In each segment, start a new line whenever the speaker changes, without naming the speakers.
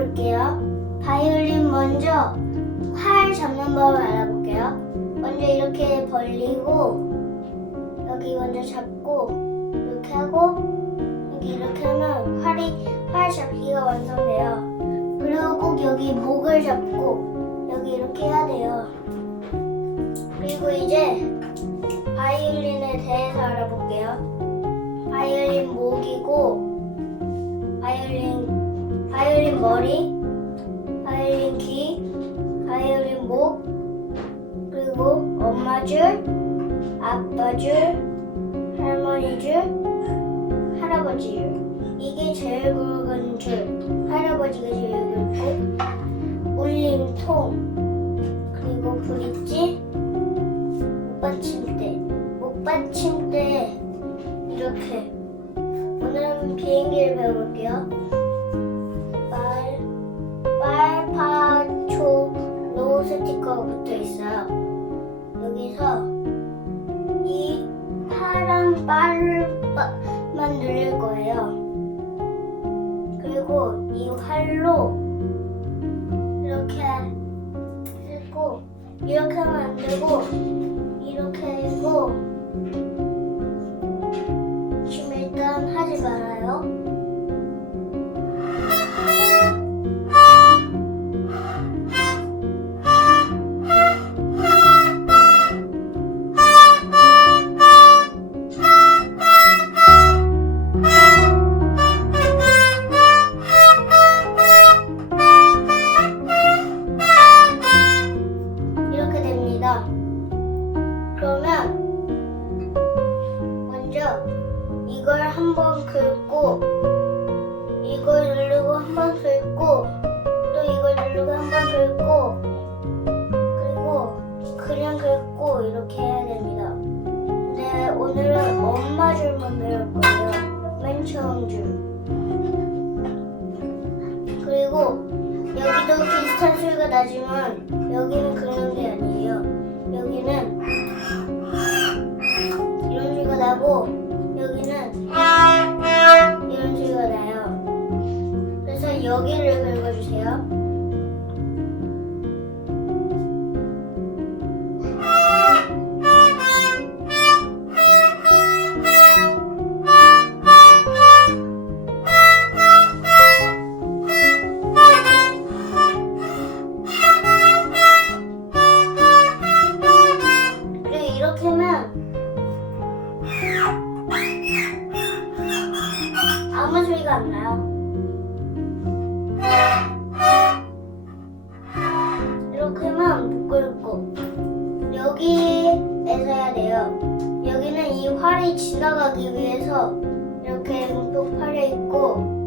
볼게요. 바이올린 먼저 활 잡는 법을 알아볼게요. 먼저 이렇게 벌리고 여기 먼저 잡고 이렇게 하고 여기 이렇게 하면 활이 활 잡기가 완성돼요. 그리고 꼭 여기 목을 잡고 여기 이렇게 해야 돼요. 그리고 이제 바이올린에 대해서 알아볼게요. 바이올린 목이고 바이올린 머리, 바이올린 귀, 바이올린 목, 그리고 엄마 줄, 아빠 줄, 할머니 줄, 할아버지 줄. 이게 제일 굵은 줄. 할아버지가 제일 굵고 울림통 그리고 브릿지 목받침대 목받침 스티커가 붙어 있어요. 여기서 이 파란 빨만 누를 거예요. 그리고 이 활로 이렇게 했고 이렇게 하면 안 되고 이렇게 하고 그러면 먼저 이걸 한번 긁고 이걸 누르고 한번 긁고 또 이걸 누르고 한번 긁고 그리고 그냥 긁고 이렇게 해야 됩니다. 근데 오늘은 엄마 줄만 배울 거예요. 맨 처음 줄. 그리고 여기도 비슷한 소리가 나지만 여기는 그런 게 아니에요. 여기는 이렇게 하면 아무 소리가 안 나요. 이렇게 하면 묶을고 여기에서 해야 돼요. 여기는 이 활이 지나가기 위해서 이렇게 또 팔려 있고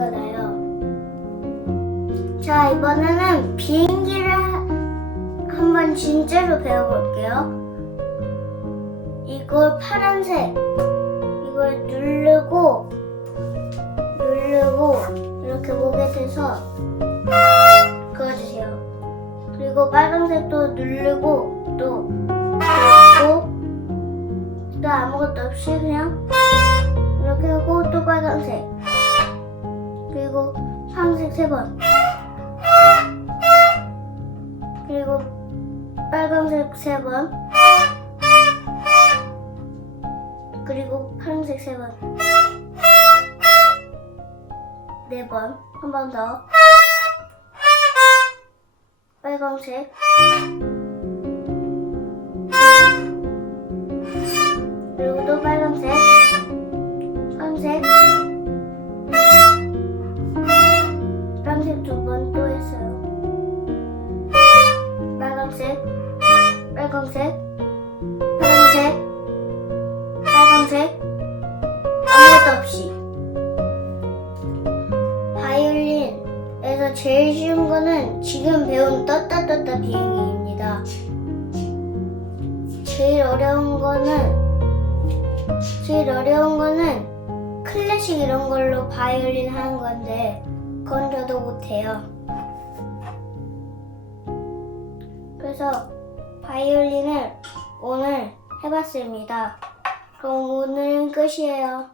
소리가 나요. 자 이번에는 비행기를 하- 한번 진짜로 배워볼게요. 이걸 파란색 이걸 누르고 누르고 이렇게 목에 대서 그어주세요. 그리고 빨간색도 누르고 또 누르고 또 아무것도 없이 그냥 이렇게 하고 또 빨간색 그리고 파란색 세 번. 그리고 빨간색 세 번. 그리고 파란색 세 번. 네 번. 한 번 더. 빨간색 빨간색 빨간색 파란색 빨간색 아무것도 없이 바이올린에서 제일 쉬운 거는 지금 배운 떴다 비행기입니다. 제일 어려운 거는 제일 어려운 거는 클래식 이런 걸로 바이올린 하는 건데 그건 저도 못해요. 그래서 바이올린을 오늘 해봤습니다. 그럼 오늘은 끝이에요.